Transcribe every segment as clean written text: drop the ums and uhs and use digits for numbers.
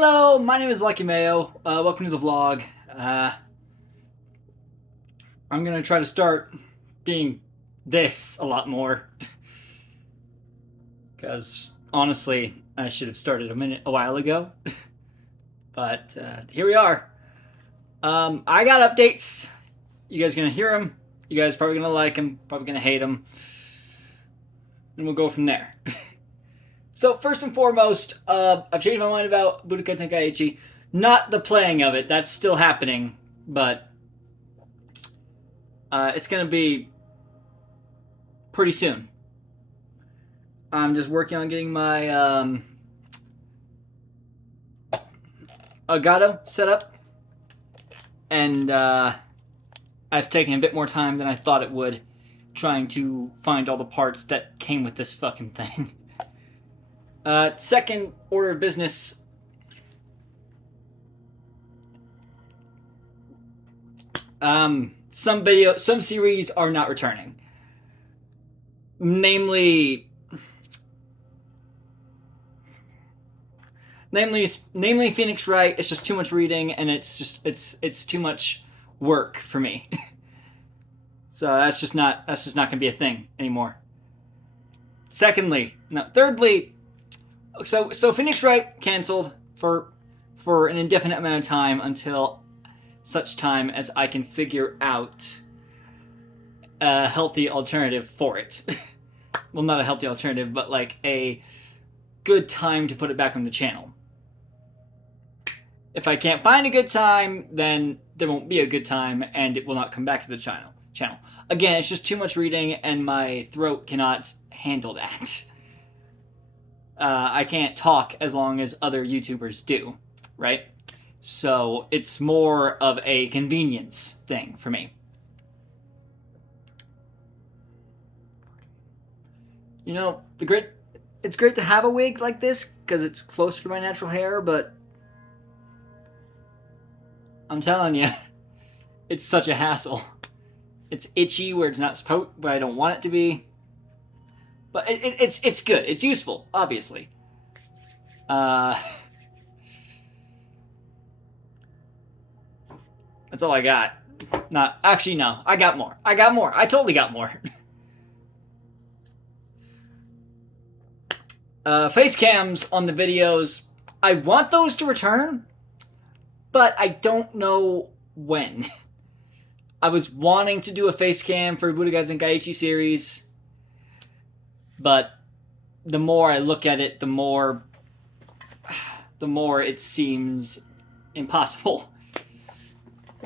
Hello, my name is Lucky Mayo. Welcome to the vlog. I'm gonna try to start being this a lot more. Because honestly, I should have started a while ago. But here we are. I got updates. You guys gonna hear them. You guys probably gonna like them, probably gonna hate them. And we'll go from there. So first and foremost, I've changed my mind about Budokai Tenkaichi. Not the playing of it, that's still happening, but it's going to be pretty soon. I'm just working on getting my Elgato set up, and it's taking a bit more time than I thought it would, trying to find all the parts that came with this fucking thing. Second order of business. Some series are not returning. Namely Phoenix Wright. It's just too much reading, and it's too much work for me. So that's not gonna be a thing anymore. Thirdly, so Phoenix Wright canceled for an indefinite amount of time until such time as I can figure out a healthy alternative for it. Well, not a healthy alternative, but like a good time to put it back on the channel. If I can't find a good time, then there won't be a good time, and it will not come back to the channel. Again, it's just too much reading, and my throat cannot handle that. I can't talk as long as other YouTubers do, right? So it's more of a convenience thing for me. You know, it's great to have a wig like this because it's closer to my natural hair, but I'm telling you, it's such a hassle. It's itchy where it's not supposed, but I don't want it to be. But it's good. It's useful, obviously. That's all I got. No. I got more. I totally got more. Face cams on the videos. I want those to return, but I don't know when. I was wanting to do a face cam for Budokai Tenkaichi series, but the more I look at it, the more it seems impossible.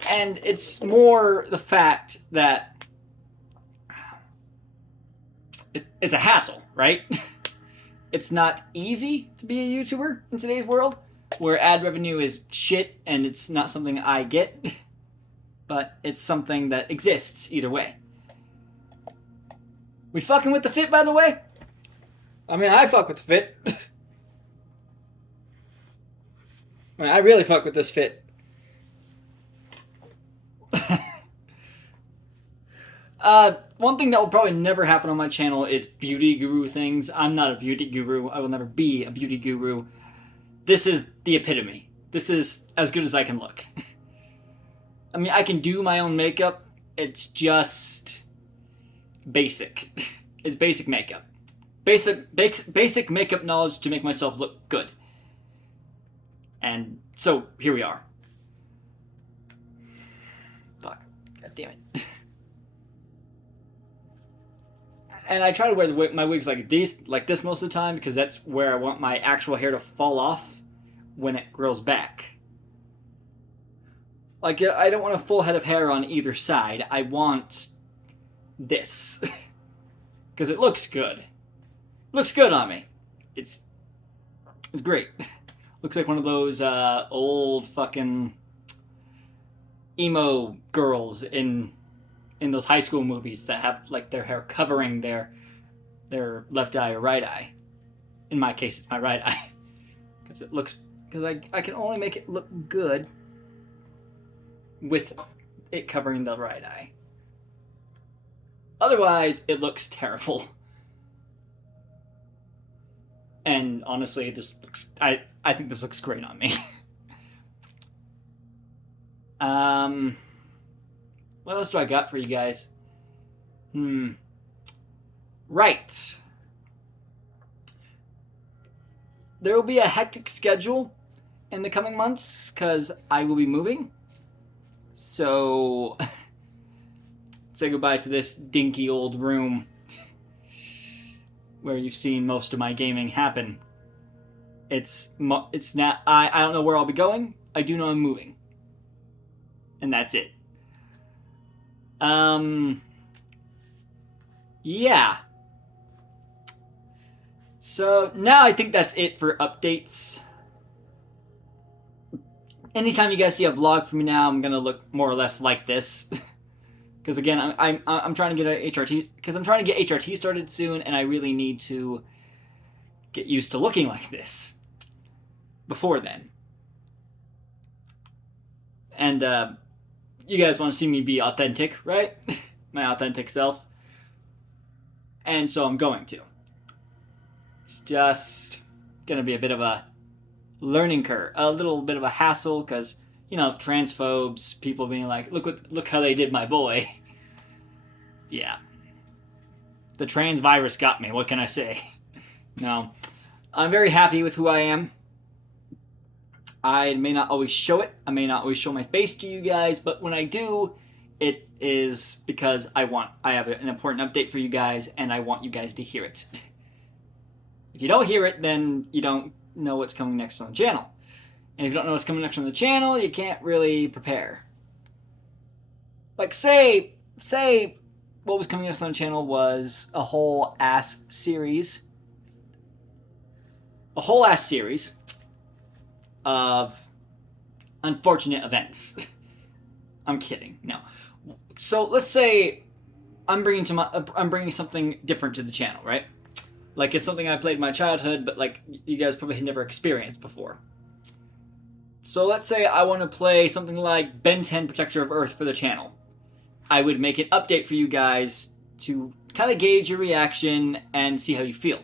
And it's more the fact that it's a hassle, right? It's not easy to be a YouTuber in today's world, where ad revenue is shit and it's not something I get, but it's something that exists either way. We fucking with the fit, by the way? I mean, I fuck with the fit. I mean, I really fuck with this fit. One thing that will probably never happen on my channel is beauty guru things. I'm not a beauty guru. I will never be a beauty guru. This is the epitome. This is as good as I can look. I mean, I can do my own makeup. It's just basic. It's basic makeup. Basic makeup knowledge to make myself look good. And so, here we are. Fuck. God damn it. And I try to wear my wigs like this most of the time because that's where I want my actual hair to fall off when it grows back. Like, I don't want a full head of hair on either side. I want this. Because it looks good. Looks good on me. It's great. Looks like one of those old fucking emo girls in those high school movies that have like their hair covering their left eye or right eye. In my case, it's my right eye. Because I can only make it look good with it covering the right eye. Otherwise, it looks terrible. And honestly, I think this looks great on me. What else do I got for you guys? Right. There will be a hectic schedule in the coming months because I will be moving. So, say goodbye to this dinky old room where you've seen most of my gaming happen. It's not. I don't know where I'll be going. I do know I'm moving, and that's it. Yeah. So now I think that's it for updates. Anytime you guys see a vlog from me now, I'm gonna look more or less like this. Because again, I'm trying to get a HRT because I'm trying to get HRT started soon, and I really need to get used to looking like this before then. And you guys want to see me be authentic, right? My authentic self. And so I'm going to. It's just gonna be a bit of a learning curve, a little bit of a hassle, because transphobes, people being like, look how they did my boy. Yeah, the trans virus got me. What can I say? No, I'm very happy with who I am. I may not always show it. I may not always show my face to you guys, but when I do, it is because I have an important update for you guys, and I want you guys to hear it. If you don't hear it, then you don't know what's coming next on the channel. And if you don't know what's coming next on the channel, you can't really prepare. Like, say what was coming next on the channel was a whole ass series. A whole ass series of unfortunate events. I'm kidding. No. So let's say I'm bringing something different to the channel, right? Like, it's something I played in my childhood, but like you guys probably had never experienced before. So let's say I want to play something like Ben 10 Protector of Earth for the channel. I would make an update for you guys to kind of gauge your reaction and see how you feel.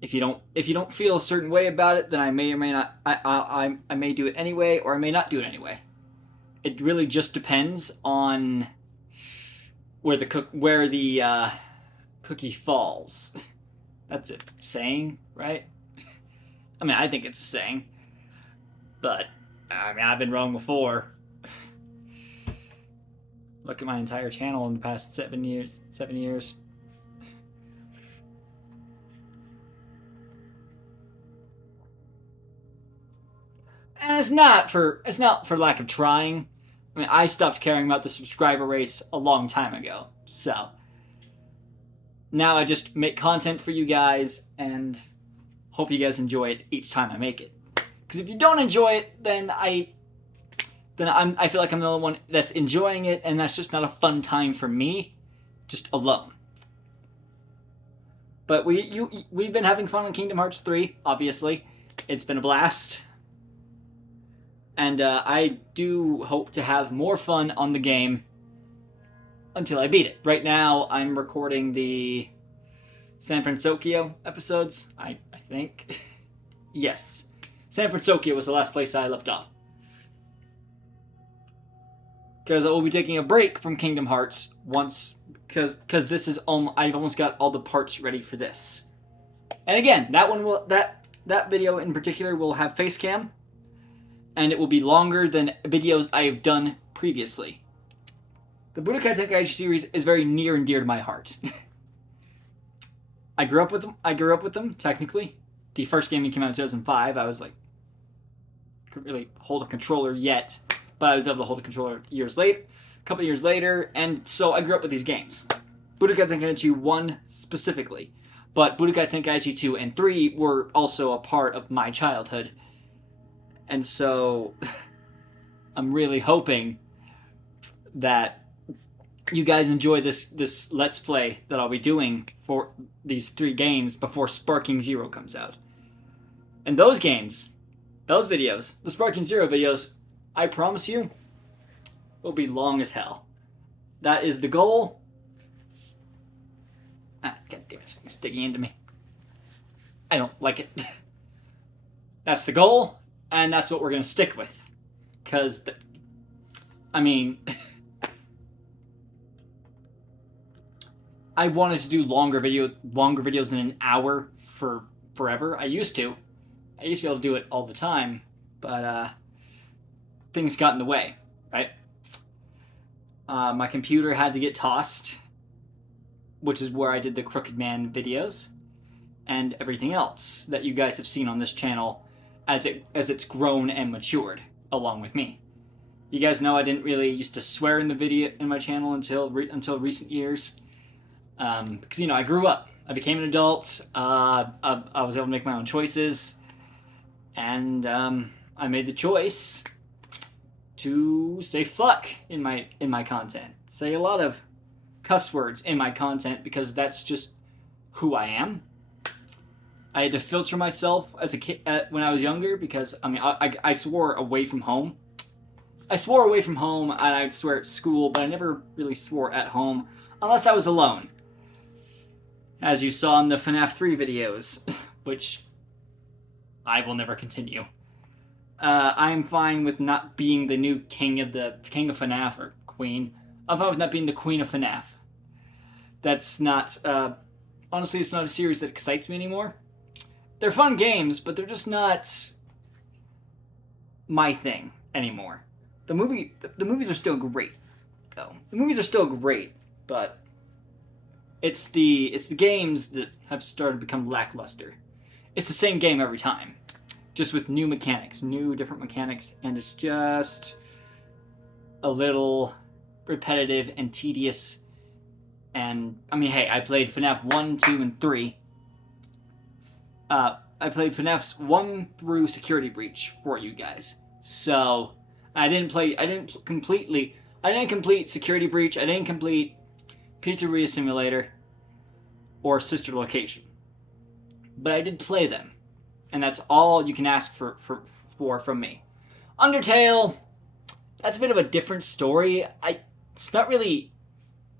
If you don't feel a certain way about it, then I may or may not. I may do it anyway, or I may not do it anyway. It really just depends on where the cookie falls. That's a saying, right? I mean, I think it's a saying, but I mean, I've been wrong before. Look at my entire channel in the past 7 years. And it's not for lack of trying. I mean, I stopped caring about the subscriber race a long time ago. So now I just make content for you guys and hope you guys enjoy it each time I make it. Because if you don't enjoy it, then I feel like I'm the only one that's enjoying it, and that's just not a fun time for me, just alone. But we've been having fun on Kingdom Hearts 3, obviously. It's been a blast. And I do hope to have more fun on the game until I beat it. Right now, I'm recording the San Francisco episodes, I think. Yes. San Francisco was the last place I left off. Because I will be taking a break from Kingdom Hearts once, because this is I've almost got all the parts ready for this. And again, that video in particular will have face cam, and it will be longer than videos I have done previously. The Budokai Tenkaichi series is very near and dear to my heart. I grew up with them. Technically, the first game that came out in 2005, I was like, couldn't really hold a controller yet. But I was able to hold a controller a couple years later, and so I grew up with these games. Budokai Tenkaichi 1 specifically, but Budokai Tenkaichi 2 and 3 were also a part of my childhood. And so I'm really hoping that you guys enjoy this Let's Play that I'll be doing for these 3 games before Sparking Zero comes out. And those games, those videos, the Sparking Zero videos, I promise you, will be long as hell. That is the goal. Ah, God damn it, it's sticking into me. I don't like it. That's the goal, and that's what we're going to stick with. Because, I mean, I wanted to do longer videos than an hour for forever. I used to be able to do it all the time, but things got in the way, right? My computer had to get tossed, which is where I did the Crooked Man videos and everything else that you guys have seen on this channel as it's grown and matured along with me. You guys know I didn't really used to swear in my channel until recent years, because I grew up. I became an adult. I was able to make my own choices, and I made the choice to say fuck in my content. Say a lot of cuss words in my content because that's just who I am. I had to filter myself as a kid when I was younger because I swore away from home. I swore away from home and I'd swear at school, but I never really swore at home unless I was alone. As you saw in the FNAF 3 videos, which I will never continue. I am fine with not being the new king of FNAF or queen. I'm fine with not being the queen of FNAF. That's not, honestly, it's not a series that excites me anymore. They're fun games, but they're just not my thing anymore. The movies are still great, though. The movies are still great, but it's the games that have started to become lackluster. It's the same game every time, just with new different mechanics, and it's just a little repetitive and tedious. And hey, I played FNAF 1, 2, and 3. I played FNAFs 1 through Security Breach for you guys. So I didn't complete Security Breach. I didn't complete Pizzeria Simulator or Sister Location. But I did play them. And that's all you can ask for from me. Undertale, that's a bit of a different story. It's not really...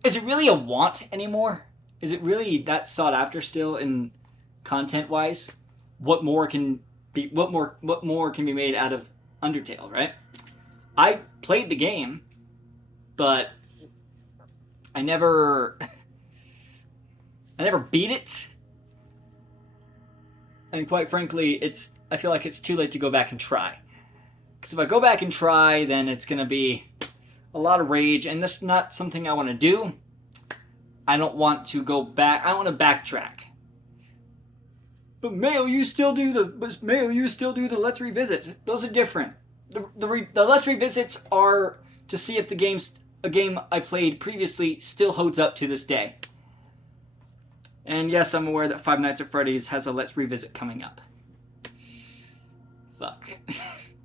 Is it really a want anymore? Is it really that sought after still in content-wise? What more can be made out of Undertale, right? I played the game, but I never beat it. And quite frankly, I feel like it's too late to go back and try. Because if I go back and try, then it's going to be a lot of rage, and that's not something I want to do. I don't want to go back. I don't want to backtrack. But Mayo, you still do the Let's Revisit. Those are different. The Let's Revisits are to see if a game I played previously still holds up to this day. And yes, I'm aware that Five Nights at Freddy's has a Let's Revisit coming up. Fuck.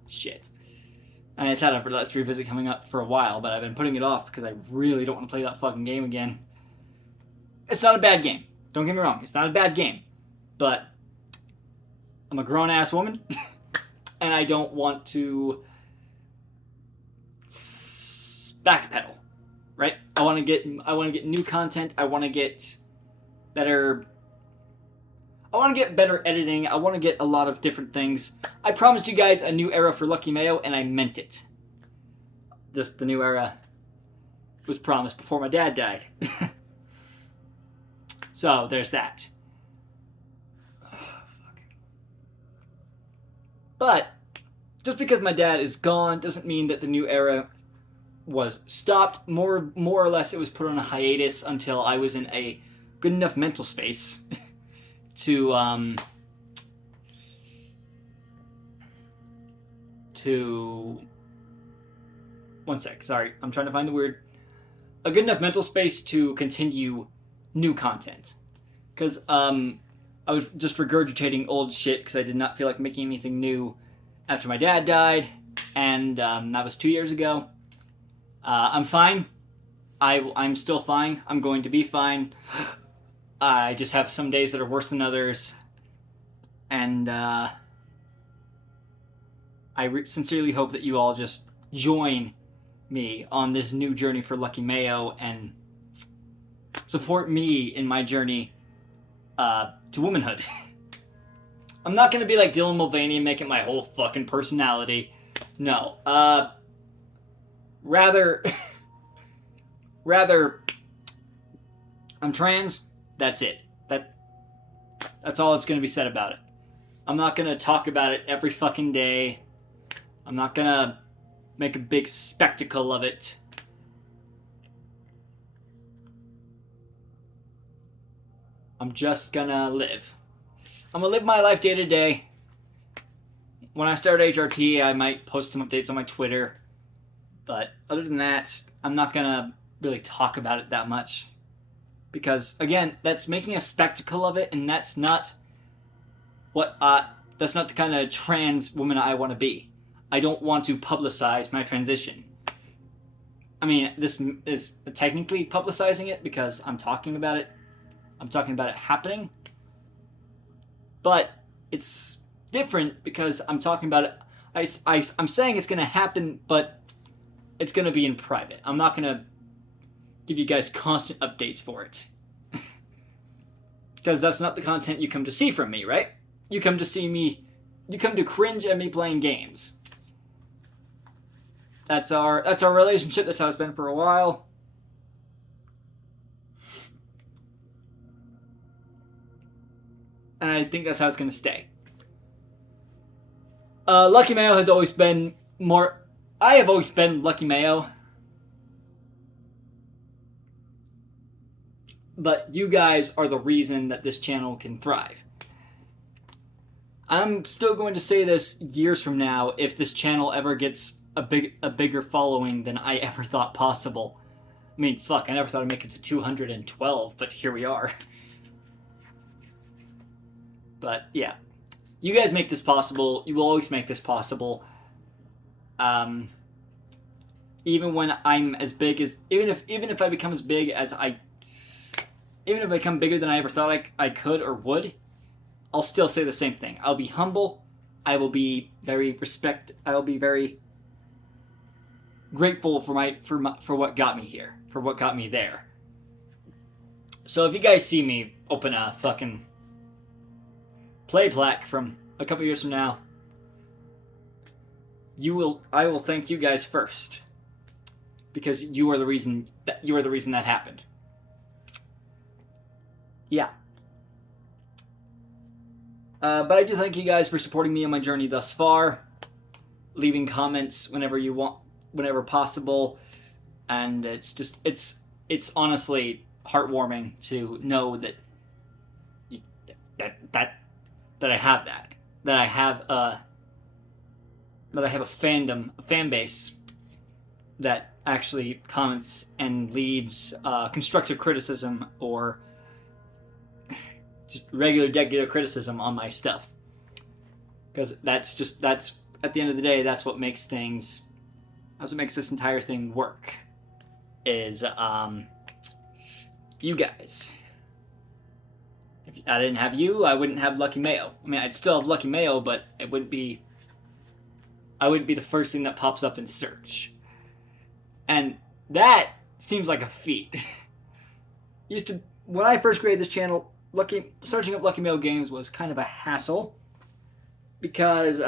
Shit. And it's had a Let's Revisit coming up for a while, but I've been putting it off because I really don't want to play that fucking game again. It's not a bad game. Don't get me wrong. It's not a bad game. But I'm a grown-ass woman, and I don't want to backpedal, right? I want to get new content. I want to get better editing. I want to get a lot of different things. I promised you guys a new era for Lucky Mayo, and I meant it. Just the new era was promised before my dad died. So, there's that. But, just because my dad is gone doesn't mean that the new era was stopped. More or less, it was put on a hiatus until I was in a good enough mental space to one sec, sorry, I'm trying to find the word. A good enough mental space to continue new content. Because I was just regurgitating old shit because I did not feel like making anything new after my dad died, and that was 2 years ago. I'm fine. I'm still fine. I'm going to be fine. I just have some days that are worse than others, and I sincerely hope that you all just join me on this new journey for Lucky Mayo and support me in my journey to womanhood. I'm not gonna be like Dylan Mulvaney and make it my whole fucking personality. No. Rather, rather, I'm trans. That's it. That's all that's gonna be said about it. I'm not gonna talk about it every fucking day. I'm not gonna make a big spectacle of it. I'm just gonna live. I'm gonna live my life day to day. When I start HRT, I might post some updates on my Twitter. But other than that, I'm not gonna really talk about it that much. Because, again, that's making a spectacle of it, and that's not that's not the kind of trans woman I want to be. I don't want to publicize my transition. I mean, this is technically publicizing it because I'm talking about it. I'm talking about it happening. But it's different because I'm talking about it. I'm saying it's going to happen, but it's going to be in private. I'm not going to give you guys constant updates for it. Because that's not the content you come to see from me, right? You come to see me, you come to cringe at me playing games. That's our relationship. That's how it's been for a while. And I think that's how it's going to stay. Lucky Mayo has always been more... I have always been Lucky Mayo. But you guys are the reason that this channel can thrive. I'm still going to say this years from now if this channel ever gets a bigger following than I ever thought possible. I mean, fuck, I never thought I'd make it to 212, but here we are. But, yeah. You guys make this possible. You will always make this possible. Even when I'm as big as... Even if I become as big as I... Even if I become bigger than I ever thought I could or would, I'll still say the same thing. I'll be humble. I will be very I will be very grateful for what got me here, for what got me there. So if you guys see me open a fucking play plaque from a couple years from now, I will thank you guys first, because you are the reason that happened. Yeah. But I do thank you guys for supporting me on my journey thus far, leaving comments whenever you want, whenever possible, and it's honestly heartwarming to know that I have that I have a fandom, a fan base that actually comments and leaves constructive criticism or just regular criticism on my stuff, because that's at the end of the day, that's what makes this entire thing work, is you guys. If I didn't have you, I wouldn't have Lucky Mayo. I mean, I'd still have Lucky Mayo, but I wouldn't be the first thing that pops up in search, and that seems like a feat. When I first created this channel, searching up Lucky Mail games was kind of a hassle, because it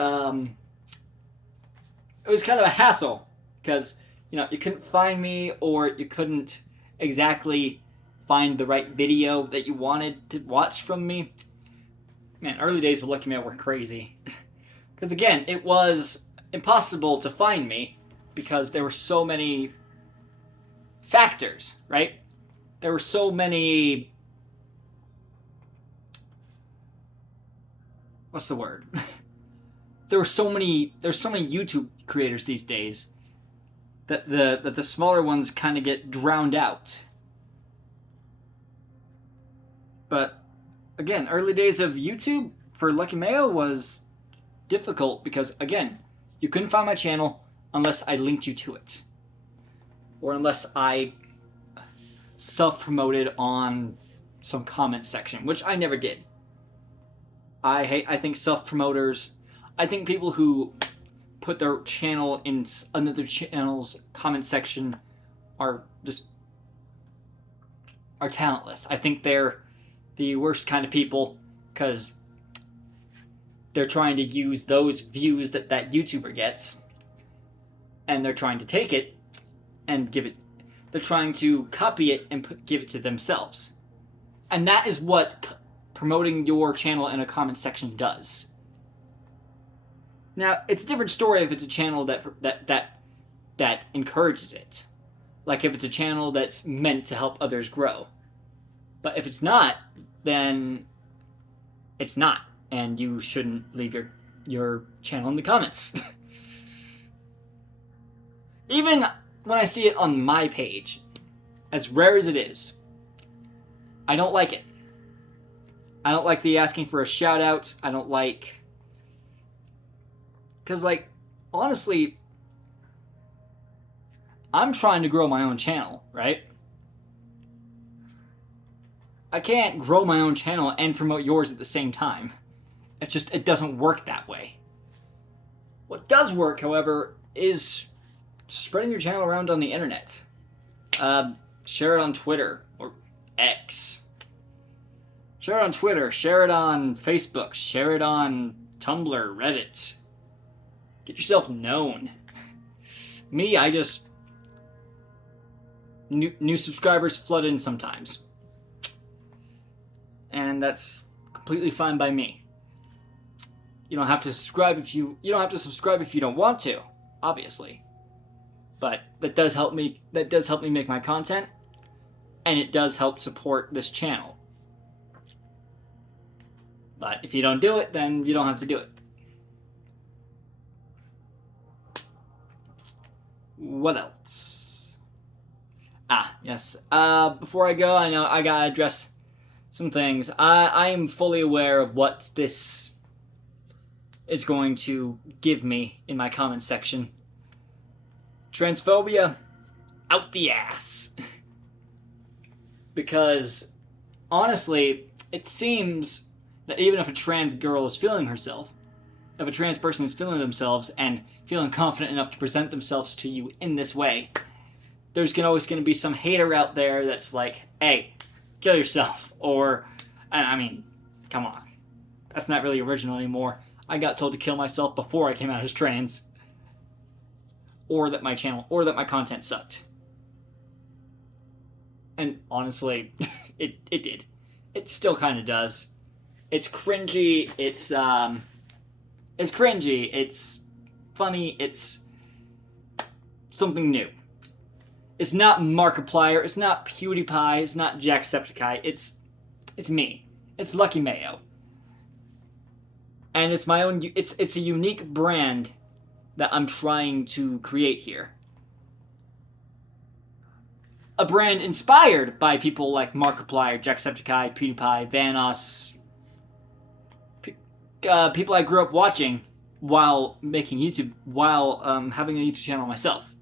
was kind of a hassle because you couldn't find me, or you couldn't exactly find the right video that you wanted to watch from me. Man, early days of Lucky Mail were crazy, because again, it was impossible to find me because there were so many factors, right? There were so many... What's the word? There's so many YouTube creators these days that the smaller ones kind of get drowned out. But again, early days of YouTube for Lucky Mayo was difficult because, again, you couldn't find my channel unless I linked you to it, or unless I self-promoted on some comment section, which I never did. I think self-promoters, I think people who put their channel in another channel's comment section are talentless. I think they're the worst kind of people, because they're trying to use those views that YouTuber gets, and they're trying to take it and give it. They're trying to copy it and give it to themselves, and that is what promoting your channel in a comment section does. Now, it's a different story if it's a channel that encourages it, like if it's a channel that's meant to help others grow. But if it's not, then it's not, and you shouldn't leave your channel in the comments. Even when I see it on my page, as rare as it is, I don't like it. I don't like the asking for a shout out. I don't like... Because, like, honestly, I'm trying to grow my own channel, right? I can't grow my own channel and promote yours at the same time. It's just, it doesn't work that way. What does work, however, is spreading your channel around on the internet. Share it on Twitter, or X. Share it on Twitter, share it on Facebook, share it on Tumblr, Reddit. Get yourself known. Me, I just... New subscribers flood in sometimes. And that's completely fine by me. You don't have to subscribe if you don't have to subscribe if you don't want to, obviously. But that does help me make my content, and it does help support this channel. But if you don't do it, then you don't have to do it. What else? Yes. Before I go, I know I gotta address some things. I am fully aware of what this is going to give me in my comment section. Transphobia, out the ass. Because, honestly, it seems that even if a trans girl is feeling herself, if a trans person is feeling themselves and feeling confident enough to present themselves to you in this way, there's always going to be some hater out there that's like, hey, kill yourself. Or, I mean, come on. That's not really original anymore. I got told to kill myself before I came out as trans. Or that my channel, or that my content sucked. And honestly, it did. It still kind of does. It's cringy, it's cringy, it's funny, it's something new. It's not Markiplier, it's not PewDiePie, it's not Jacksepticeye, it's me. It's Lucky Mayo. And it's my own, it's a unique brand that I'm trying to create here. A brand inspired by people like Markiplier, Jacksepticeye, PewDiePie, Vanoss, people I grew up watching while making YouTube, while having a YouTube channel myself.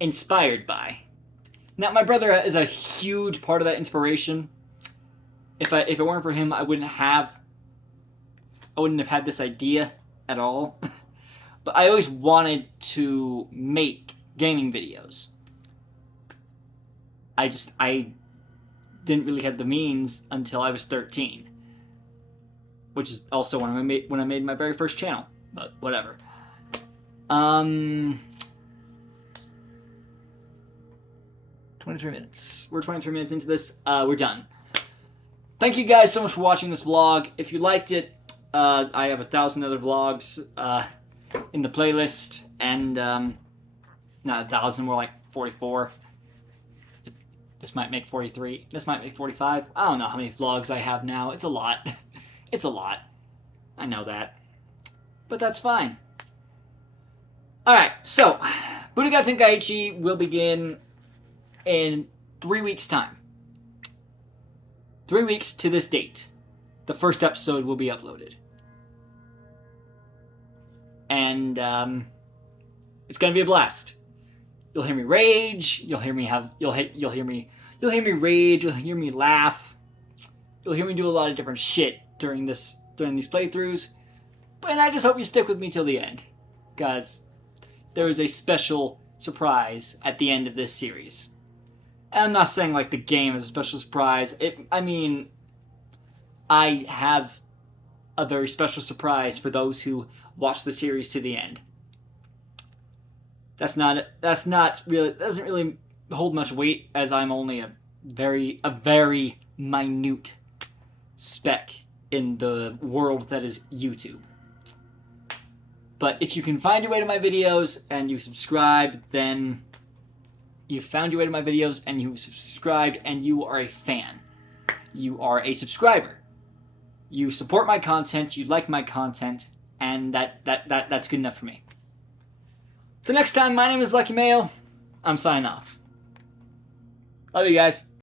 Inspired by. Now, my brother is a huge part of that inspiration. If it weren't for him, I wouldn't have had this idea at all. But I always wanted to make gaming videos. I didn't really have the means until I was 13. Which is also when I made my very first channel. But whatever. 23 minutes. We're 23 minutes into this. We're done. Thank you guys so much for watching this vlog. If you liked it, I have 1,000 other vlogs in the playlist. And, not 1,000, more like 44. This might make 43. This might make 45. I don't know how many vlogs I have now. It's a lot. It's a lot. I know that. But that's fine. Alright, so, Budokai Tenkaichi will begin in 3 weeks' time. 3 weeks to this date. The first episode will be uploaded. And, it's gonna be a blast. You'll hear me rage, you'll hear me rage, you'll hear me laugh. You'll hear me do a lot of different shit during these playthroughs. And I just hope you stick with me till the end, because there is a special surprise at the end of this series. And I'm not saying like the game is a special surprise. I mean, I have a very special surprise for those who watch the series to the end. That's not really, doesn't really hold much weight, as I'm only a very minute speck in the world that is YouTube. But if you can find your way to my videos and you subscribe, then you found your way to my videos and you subscribed, and you are a fan. You are a subscriber. You support my content, you like my content, and that's good enough for me. Till next time, my name is Lucky Mayo. I'm signing off. Love you guys.